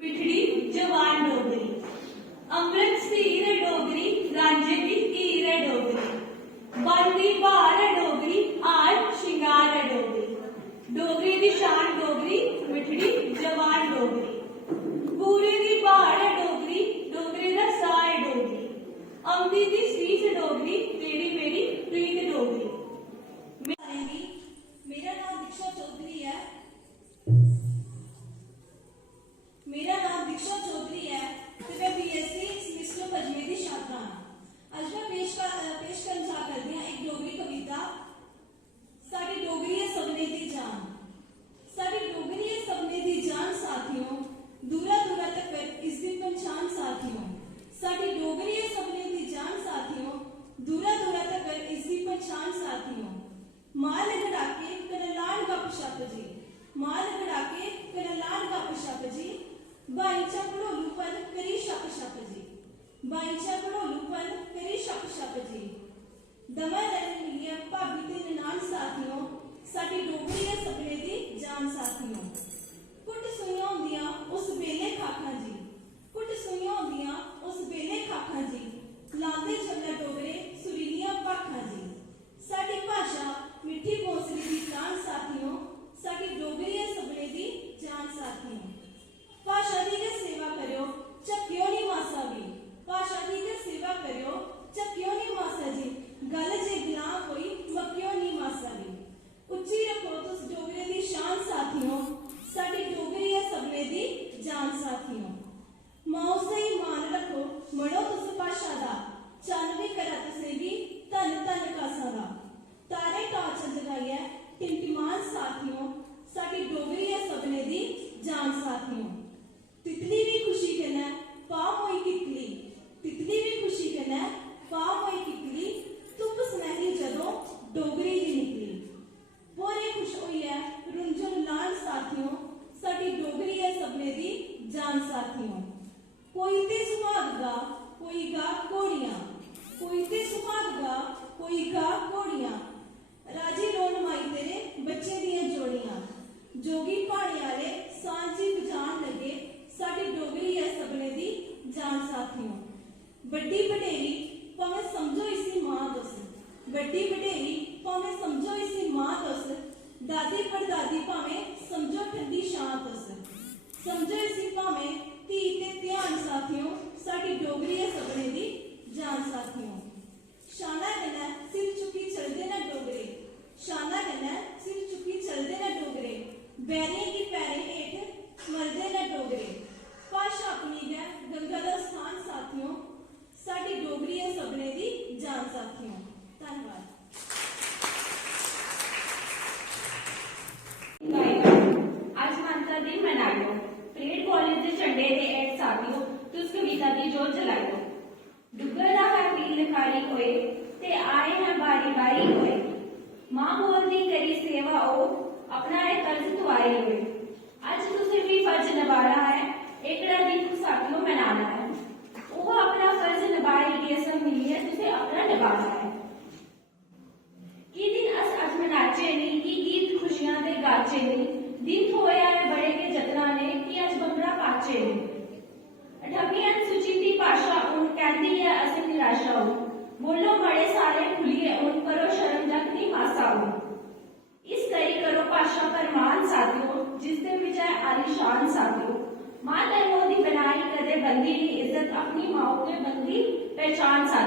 मिठड़ी जवान डोगरी। अमृत सीर डोगरी, रांझे दी हीर है डोगरी। बनदी बहार है डोगरी, आज शिंगार है डोगरी। डोगरी दी शान डोगरी, मिठड़ी जवान डोगरी। पूरे दी बहार है डोगरी, डोगरे दा साह है डोगरी। अमदी दी सीस डोगरी, तेरी मेरी प्रीत डोगरी। मेरा नाम दीक्षा चौधरी है। मेरा नाम दीक्षा चौधरी है ते मैं बीएससी सेमेस्टर 5वीं दी छात्रा हां। अज मैं पेश करन जा करदी हां एक डोगरी कविता। साडी डोगरी है सपने दी जान। साडी डोगरी है सपने दी जान साथियों, दूरा दूरा तक इसकी पहचान साथियों। साडी डोगरी है सपने दी जान साथियों, दूरा दूरा तक इसकी पहचान साथियों। माल घड़ाके करलान गप शप जी, माल घड़ाके करलान गप शप जी। बाईचा घड़ोलू पर करी शप शप जी, बाईचा घड़ोलू पर करी शप शप जी। दमा रन मिलिया भाभी ते ननान साथियों, साडी डोगरी है सपने दी जान साथियों। कुट सुइयां होंदियां उस बेले खाखां जी, कुट सुइयां होंदियां उस बेले खाखां जी। लांदे चन्ना डोगरे सुरीलियां भाखां जी। साडी भाषा मिठी बोसरी दी प्राण साथियों, साडी डोगरी है सपने दी जान साथियों। भाषा दी गै सेवा करियो झक्कियो नी मासा भी, भाषा दी गै सेवा करियो झक्कियो नी मासा जी। गल जे गलां कोई मक्कियो नी मासा भी। उच्ची रखो तुस डोगरे दी शान साथियों, साडी डोगरी है सपने दी जान साथियों। माओ सही मान रखो मनो तुस भाषा दा, चन भी करा तुसें भी धन धन कासा दा। तारे टार्च जगाइए टिमटिमान साथियों, साडी डोगरी है सपने दी जान साथियों। तितली भी खुशी कन्नै पा मोई किकली, तितली भी खुशी कन्नै पा मोई किकली। धुप सनैही जदों डोगरी दी निकली। भोरे खुश होइए रुंझुन लान साथियों, साडी डोगरी है सपने दी जान साथियों। कोई ते सुहाग गा कोई गा घोड़ियां, कोई ते सुहाग गा कोई गा घोड़ियां। राजी रोन माई तेरे बच्चे दियां जोड़ियां, जोगी भाने आले सांझी बजान लगे। साडी डोगरी है सपने दी जान साथियों। बड्डी बडेरी भावें समझो इसी मां तुस, बड्डी बडेरी भावें समझो इसी मां तुस। दादी परदादी भावें समझो ठंडी छां तुस, समझो इसी भावें धी ते ध्यान साथियों। साडी डोगरी है सपने दी जान साथियों। शाना कन्नै सिर चुकी चलदे न डोगरे, शाना कन्नै सिर चुकी चलदे न डोगरे। बैरियें की पैरें हेठ मरदे न डोगरे। भाषा अपनी गै गंगा दा स्थान साथियों, साडी डोगरी है सपने दी जान साथियों। धन्यवाद। आज मानता दिन मनायो, परेड कॉलेज दे झंडे दे ऐट साथियों, तुस कविता दी जोत जलायो। डुगर दा हर वीर लिखारी होए, ते आए हैं बारी बारी होए। मां बोलदी करी सेवा ओ, अपना एक कर्ज तुआई होए। आज तुसे भी फर्ज निभाना है, एकड़ा दिन साथियों मनाना है। वो अपना फर्ज निभाएगी सब मिलिए तुसे अपना निभाना है। की दिन अस मनाचे नहीं, की गीत खुशियां दे गाचे नहीं। दिन होया है बड़े के जतना ने, कि अज बंगड़ा पाचे नहीं। अठवीं सुचिती भाषा उन कहती है अस निराशा हो। बोलो बड़े सारे खुलिए उन, करो शर्म जग नी मासा हो। इस करी करो भाषा पर मान साथियों, जिससे विजय आलिशान साथियों। मां धर्मों दी बनाई कदे बंदी नी इज्जत, अपनी माओ के बंदी पहचान साथियों।